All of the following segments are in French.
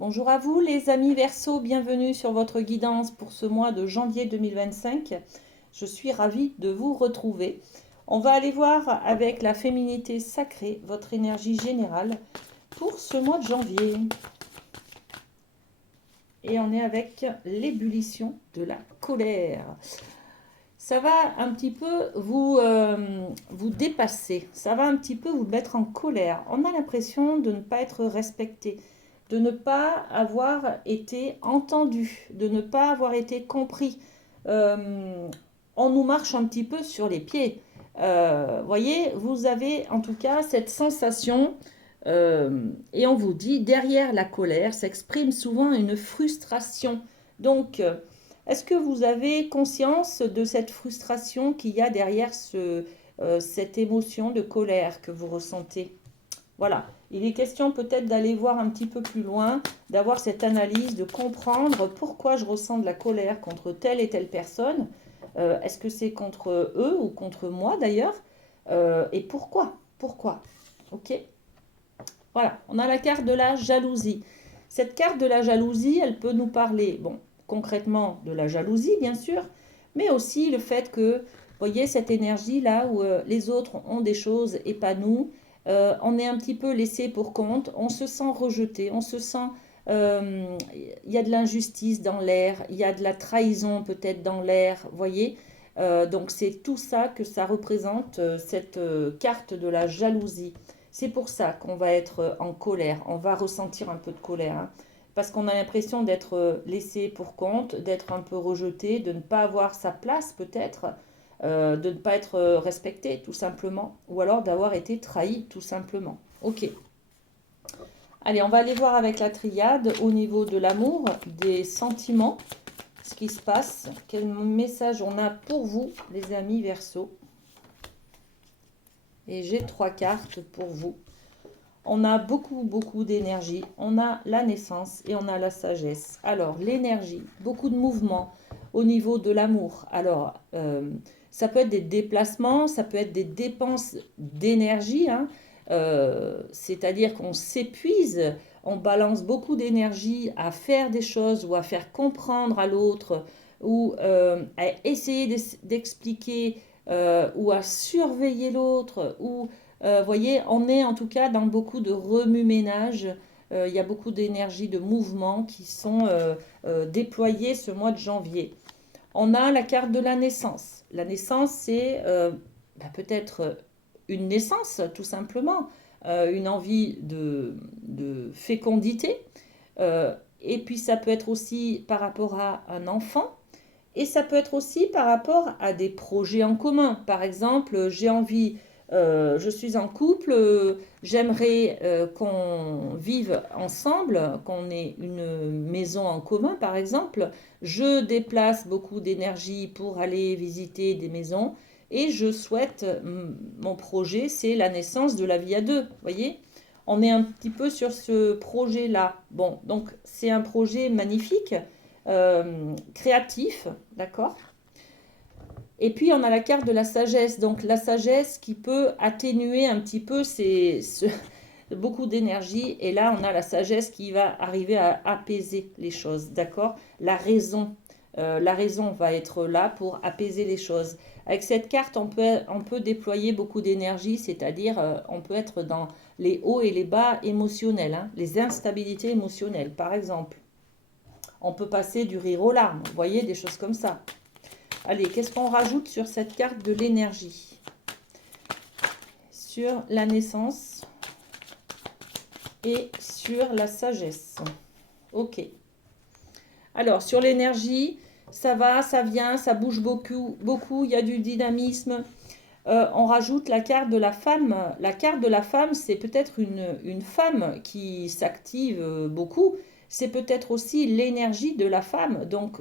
Bonjour à vous les amis Verseau, bienvenue sur votre guidance pour ce mois de janvier 2025. Je suis ravie de vous retrouver. On va aller voir avec la féminité sacrée votre énergie générale pour ce mois de janvier. Et on est avec l'ébullition de la colère. Ça va un petit peu vous dépasser, ça va un petit peu vous mettre en colère. On a l'impression de ne pas être respecté, de ne pas avoir été entendu, de ne pas avoir été compris. Euh, on nous marche un petit peu sur les pieds. Voyez, vous avez en tout cas cette sensation, et on vous dit, derrière la colère s'exprime souvent une frustration. Donc, est-ce que vous avez conscience de cette frustration qu'il y a derrière cette émotion de colère que vous ressentez? Voilà, il est question peut-être d'aller voir un petit peu plus loin, d'avoir cette analyse, de comprendre pourquoi je ressens de la colère contre telle et telle personne. Est-ce que c'est contre eux ou contre moi d'ailleurs? Et pourquoi? Pourquoi? Ok. Voilà, on a la carte de la jalousie. Cette carte de la jalousie, elle peut nous parler, bon, concrètement de la jalousie, bien sûr, mais aussi le fait que, vous voyez, cette énergie-là où les autres ont des choses et pas nous, on est un petit peu laissé pour compte, on se sent rejeté, on se sent... Il y a de l'injustice dans l'air, il y a de la trahison peut-être dans l'air, vous voyez. Donc c'est tout ça que ça représente, cette carte de la jalousie. C'est pour ça qu'on va être en colère, on va ressentir un peu de colère, hein, parce qu'on a l'impression d'être laissé pour compte, d'être un peu rejeté, de ne pas avoir sa place peut-être, de ne pas être respecté tout simplement, ou alors d'avoir été trahi tout simplement. Ok. Allez, on va aller voir avec la triade au niveau de l'amour, des sentiments, ce qui se passe, quel message on a pour vous, les amis Verseau. Et j'ai 3 cartes pour vous. On a beaucoup d'énergie. On a la naissance et on a la sagesse. Alors, l'énergie, beaucoup de mouvements au niveau de l'amour. Alors, ça peut être des déplacements, ça peut être des dépenses d'énergie, hein. C'est-à-dire qu'on s'épuise, on balance beaucoup d'énergie à faire des choses ou à faire comprendre à l'autre ou à essayer d'expliquer ou à surveiller l'autre ou voyez, on est en tout cas dans beaucoup de remue-ménage. Il y a beaucoup d'énergie, de mouvements qui sont déployés ce mois de janvier. On a la carte de la naissance. La naissance, c'est peut-être une naissance, tout simplement, une envie de fécondité. Et puis ça peut être aussi par rapport à un enfant. Et ça peut être aussi par rapport à des projets en commun. Par exemple, j'ai envie, je suis en couple, j'aimerais qu'on vive ensemble, qu'on ait une maison en commun, par exemple. Je déplace beaucoup d'énergie pour aller visiter des maisons et je souhaite, mon projet, c'est la naissance de la vie à deux. Vous voyez? On est un petit peu sur ce projet-là. Bon, donc c'est un projet magnifique, créatif, d'accord. Et puis on a la carte de la sagesse, donc la sagesse qui peut atténuer un petit peu beaucoup d'énergie. Et là, on a la sagesse qui va arriver à apaiser les choses, d'accord. La raison va être là pour apaiser les choses. Avec cette carte, on peut déployer beaucoup d'énergie, c'est-à-dire on peut être dans les hauts et les bas émotionnels, hein, les instabilités émotionnelles, par exemple. On peut passer du rire aux larmes, vous voyez, des choses comme ça. Allez, qu'est-ce qu'on rajoute sur cette carte de l'énergie? Sur la naissance et sur la sagesse. Ok. Alors, sur l'énergie, ça va, ça vient, ça bouge beaucoup, il y a du dynamisme. On rajoute la carte de la femme. La carte de la femme, c'est peut-être une femme qui s'active beaucoup. C'est peut-être aussi l'énergie de la femme. Donc,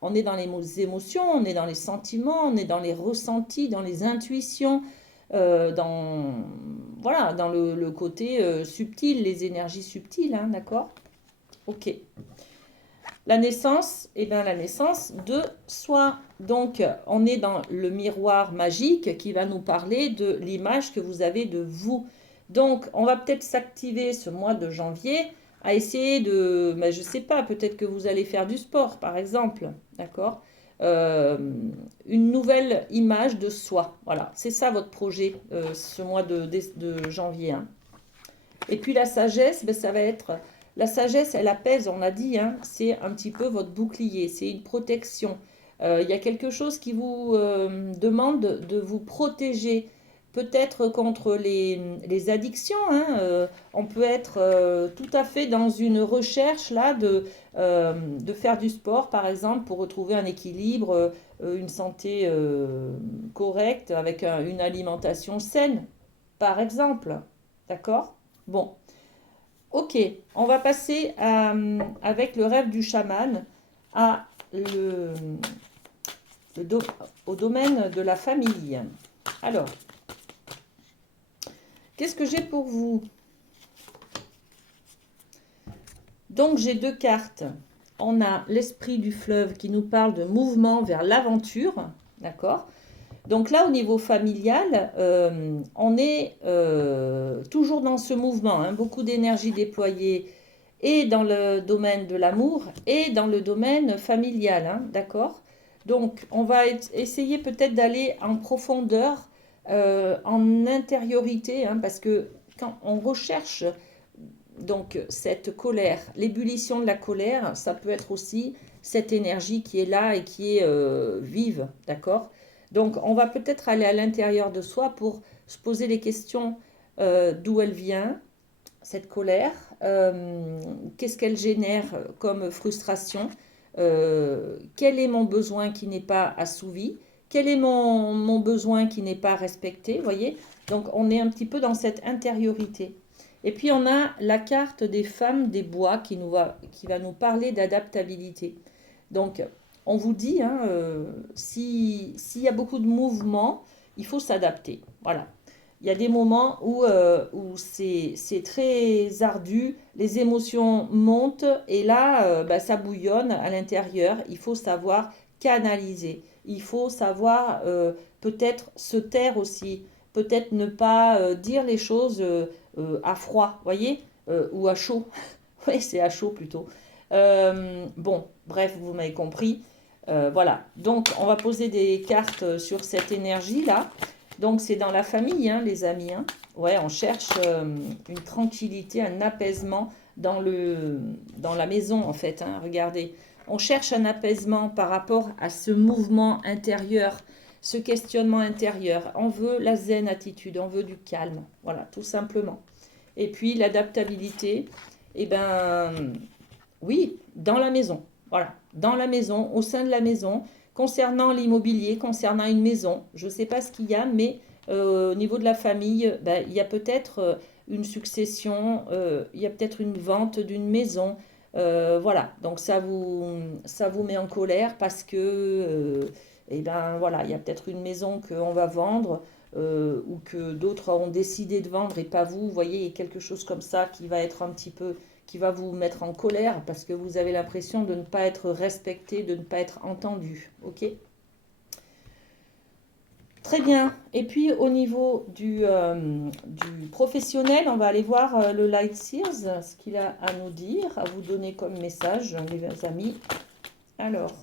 on est dans les émotions, on est dans les sentiments, on est dans les ressentis, dans les intuitions, dans, voilà, dans le côté subtil, les énergies subtiles, hein, d'accord? Ok. La naissance, eh bien la naissance de soi. Donc, on est dans le miroir magique qui va nous parler de l'image que vous avez de vous. Donc, on va peut-être s'activer ce mois de janvier à essayer de, je ne sais pas, peut-être que vous allez faire du sport, par exemple, d'accord? Euh, une nouvelle image de soi, voilà, c'est ça votre projet ce mois de janvier, hein. Et puis la sagesse, ben, ça va être, la sagesse, elle apaise, on a dit, hein, c'est un petit peu votre bouclier, c'est une protection. Il y a quelque chose qui vous demande de vous protéger, peut-être contre les addictions, hein. On peut être tout à fait dans une recherche là de faire du sport, par exemple, pour retrouver un équilibre, une santé correcte, avec une alimentation saine, par exemple. D'accord? Bon, ok, on va passer avec le rêve du chaman à le do- au domaine de la famille. Alors, qu'est-ce que j'ai pour vous? Donc, j'ai deux cartes. On a l'esprit du fleuve qui nous parle de mouvement vers l'aventure, d'accord? Donc là, au niveau familial, on est toujours dans ce mouvement, hein, beaucoup d'énergie déployée et dans le domaine de l'amour et dans le domaine familial, hein, d'accord? Donc, on va essayer peut-être d'aller en profondeur, en intériorité, hein, parce que quand on recherche donc cette colère, l'ébullition de la colère, ça peut être aussi cette énergie qui est là et qui est vive, d'accord? Donc, on va peut-être aller à l'intérieur de soi pour se poser les questions d'où elle vient, cette colère, qu'est-ce qu'elle génère comme frustration, quel est mon besoin qui n'est pas assouvi, quel est mon besoin qui n'est pas respecté, vous voyez? Donc on est un petit peu dans cette intériorité. Et puis on a la carte des femmes des bois qui va nous parler d'adaptabilité. Donc on vous dit, hein, s'il y a beaucoup de mouvements, il faut s'adapter. Voilà. Il y a des moments où c'est très ardu, les émotions montent et là, ça bouillonne à l'intérieur. Il faut savoir canaliser. Il faut savoir peut-être se taire aussi. Peut-être ne pas dire les choses à froid, voyez, ou à chaud. Oui, c'est à chaud plutôt. Bon, bref, vous m'avez compris. Voilà. Donc, on va poser des cartes sur cette énergie-là. Donc c'est dans la famille, hein, les amis, hein. Ouais, on cherche une tranquillité, un apaisement dans la maison, en fait, hein. Regardez, on cherche un apaisement par rapport à ce mouvement intérieur, ce questionnement intérieur. On veut la zen attitude, on veut du calme. Voilà, tout simplement. Et puis l'adaptabilité, eh ben, oui, dans la maison. Voilà, dans la maison, au sein de la maison, concernant l'immobilier, concernant une maison. Je ne sais pas ce qu'il y a, mais au niveau de la famille, ben, il y a peut-être une succession, il y a peut-être une vente d'une maison. Voilà, donc ça vous met en colère parce que, eh ben, voilà, il y a peut-être une maison qu'on va vendre ou que d'autres ont décidé de vendre et pas vous. Vous voyez, il y a quelque chose comme ça qui va être un petit peu qui va vous mettre en colère parce que vous avez l'impression de ne pas être respecté, de ne pas être entendu. Ok? Très bien. Et puis au niveau du professionnel, on va aller voir le Light Seers, ce qu'il a à nous dire, à vous donner comme message, les amis. Alors,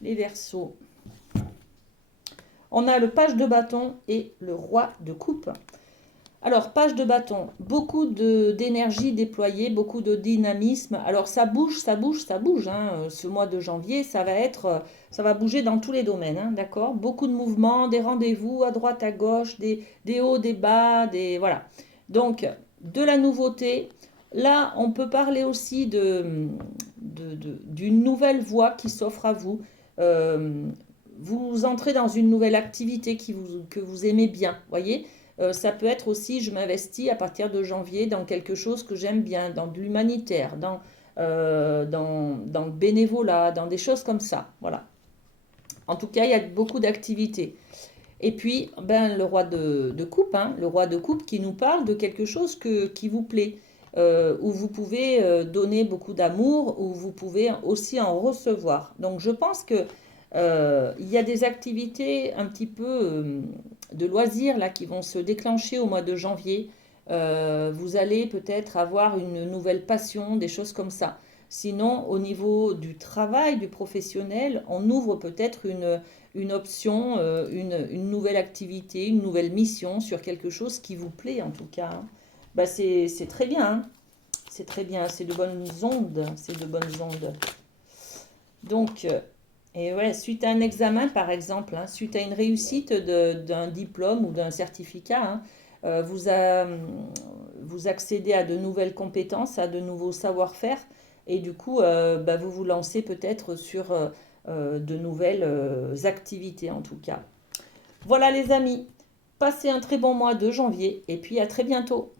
les Verseaux. On a le page de bâton et le roi de coupe. Alors, page de bâton, beaucoup d'énergie déployée, beaucoup de dynamisme. Alors, ça bouge, ça bouge, ça bouge, hein. Ce mois de janvier, ça va bouger dans tous les domaines, hein, d'accord? Beaucoup de mouvements, des rendez-vous à droite, à gauche, des hauts, des bas, voilà. Donc, de la nouveauté. Là, on peut parler aussi d'une nouvelle voie qui s'offre à vous. Euh, vous entrez dans une nouvelle activité que vous aimez bien, voyez? Ça peut être aussi, je m'investis à partir de janvier dans quelque chose que j'aime bien, dans de l'humanitaire, dans le bénévolat, dans des choses comme ça. Voilà. En tout cas, il y a beaucoup d'activités. Et puis, ben, le roi de coupe, hein, le roi de coupe qui nous parle de quelque chose qui vous plaît, où vous pouvez donner beaucoup d'amour, où vous pouvez aussi en recevoir. Donc, je pense que il y a des activités un petit peu de loisirs là qui vont se déclencher au mois de janvier. Vous allez peut-être avoir une nouvelle passion, des choses comme ça. Sinon, au niveau du travail, du professionnel, on ouvre peut-être une option, une nouvelle activité, une nouvelle mission sur quelque chose qui vous plaît en tout cas, hein. Bah, c'est très bien, hein. C'est très bien, c'est de bonnes ondes, c'est de bonnes ondes. Donc, et ouais, suite à un examen, par exemple, hein, suite à une réussite d'un diplôme ou d'un certificat, hein, euh, vous, a- vous accédez à de nouvelles compétences, à de nouveaux savoir-faire, et du coup, bah, vous vous lancez peut-être sur de nouvelles activités, en tout cas. Voilà les amis, passez un très bon mois de janvier, et puis à très bientôt.